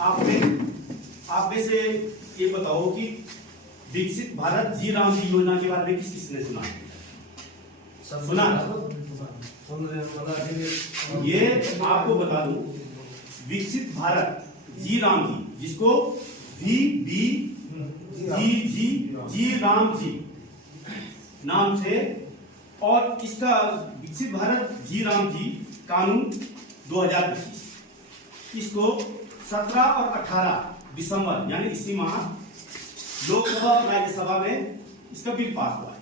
आप में से ये बताओ कि विकसित भारत जी राम जी योजना के बारे में किस किसने सुना? सुना? ये आपको बता दूं, विकसित भारत जी राम जी, जिसको जी राम जी नाम से, और इसका विकसित भारत जी राम जी कानून 2025, इसको 17 और 18 दिसंबर यानी इसी माह लोकसभा और राज्यसभा में इसका बिल पास हुआ है।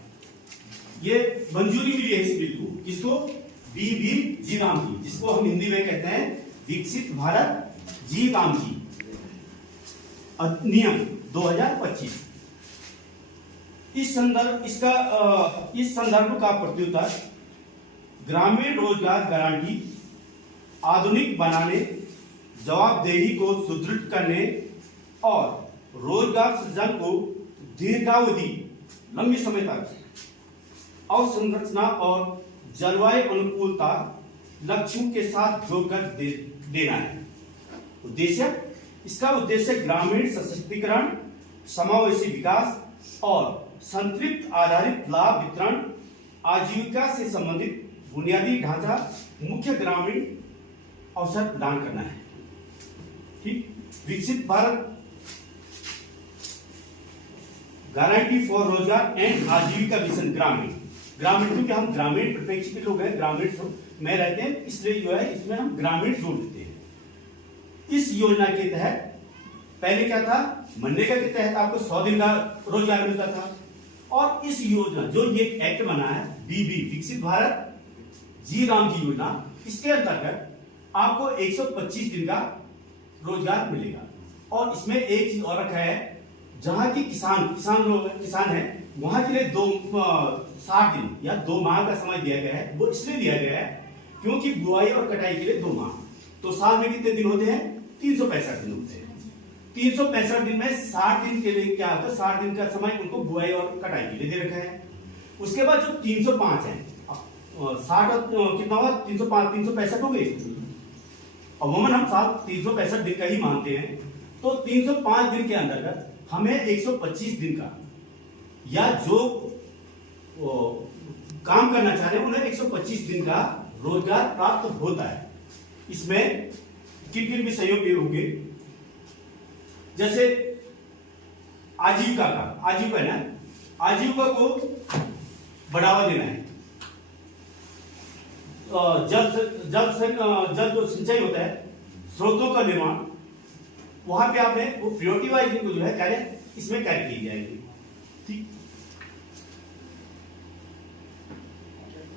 ये मंजूरी मिली है इस बिल को, किसको? जी राम जी, जिसको हम हिंदी में कहते हैं विकसित भारत जी राम जी अधिनियम 2025। इस संदर्भ का प्रत्युत्तर ग्रामीण रोजगार गारंटी आधुनिक बनाने, जवाबदेही को सुदृढ़ करने और रोजगार सृजन को दीर्घावधि लंबे समय तक अवसंरचना और जलवायु अनुकूलता लक्ष्यों के साथ जोड़कर देना है। इसका उद्देश्य ग्रामीण सशक्तिकरण, समावेशी विकास और संतृप्त आधारित लाभ वितरण, आजीविका से संबंधित बुनियादी ढांचा, मुख्य ग्रामीण अवसर प्रदान करना है। ठीक, विकसित भारत गारंटी फॉर रोजगार एंड आजीविका मिशन ग्रामीण क्योंकि हम ग्रामीण परिप्रेक्ष्य के लोग हैं, ग्रामीण में रहते हैं, इसलिए जो है इसमें हम ग्रामीण जोड़ देते हैं। इस योजना के तहत पहले क्या था, मनरेगा के तहत आपको 100 दिन का रोजगार मिलता था, और इस योजना जो ये एक्ट बना है विकसित भारत जी राम जी योजना, इसके अंतर्गत आपको 125 दिन का रोजगार मिलेगा। और इसमें एक चीज और रखा है, जहां की किसान है वहां के लिए 60 दिन या 2 माह का समय दिया गया है। वो इसलिए दिया गया है क्योंकि बुआई और कटाई के लिए 2 माह, तो साल में कितने दिन होते हैं? 365 दिन होते हैं। 365 दिन में 60 दिन के लिए क्या होता है, 60 दिन का समय उनको बुआई और कटाई के लिए दे रखा है। उसके बाद जो 305 है, 60 और कितना हुआ, 305 365 हो गए। अमूमन हम साल 365 दिन का ही मानते हैं, तो 305 दिन के अंतर्गत हमें 125 दिन का, या जो काम करना चाह रहे हैं उन्हें 125 दिन का रोजगार प्राप्त होता है। इसमें किन विषयों के होंगे, जैसे आजीविका को बढ़ावा देना है। जल जो सिंचाई होता है, स्रोतों का निर्माण, वहां पे आपने वो प्रायोरिटी वाइज जो है कार्य इसमें कार्य की जाएगी। ठीक,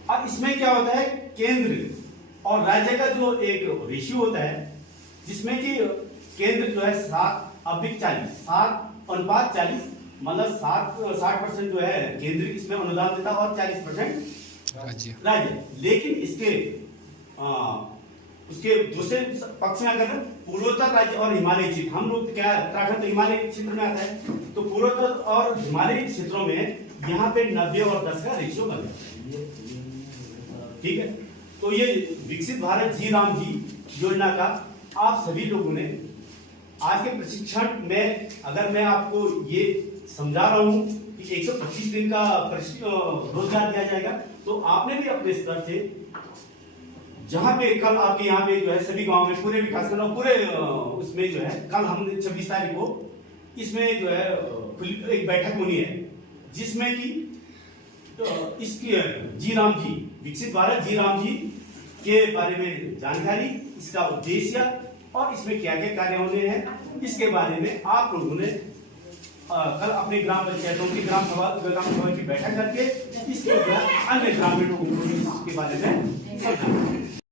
अब इसमें क्या होता है, केंद्र और राज्य का जो एक रेशियो होता है, जिसमें कि केंद्र जो है 7:40, मतलब 60% जो है केंद्र इसमें अनुदान देता है और 40% राज्य। लेकिन उसके दूसरे पक्ष में अगर पूर्वोत्तर राज्य और हिमालयी क्षेत्र, हम लोग क्या, उत्तराखंड तो हिमालयी क्षेत्र में आता है, तो पूर्वोत्तर और हिमालयी क्षेत्रों में यहाँ पे 90 और 10 का रेशियो बन जाता है। ठीक है, तो ये विकसित भारत जी राम जी योजना का आप सभी लोगों ने आज के प्रशिक्षण में, अगर मैं आपको ये समझा रहा हूं कि 125 दिन का रोजगार दिया जाएगा, तो आपने भी अपने स्तर से, जहां पे कल आपके यहाँ पे जो है सभी गांव में पूरे विकासखंड और पूरे उसमें जो है, कल हमने 26 तारीख को इसमें जो है एक बैठक होनी है, जिसमें कि इसकी जी राम जी, विकसित भारत जी राम जी के बारे में जानकारी, इसका उद्देश्य और इसमें क्या क्या कार्य होने हैं, इसके बारे में आप लोगों ने कल अपने ग्राम पंचायतों की ग्राम सभा की बैठक करके इसके अन्य ग्रामीणों को इसके बारे में समझाना है।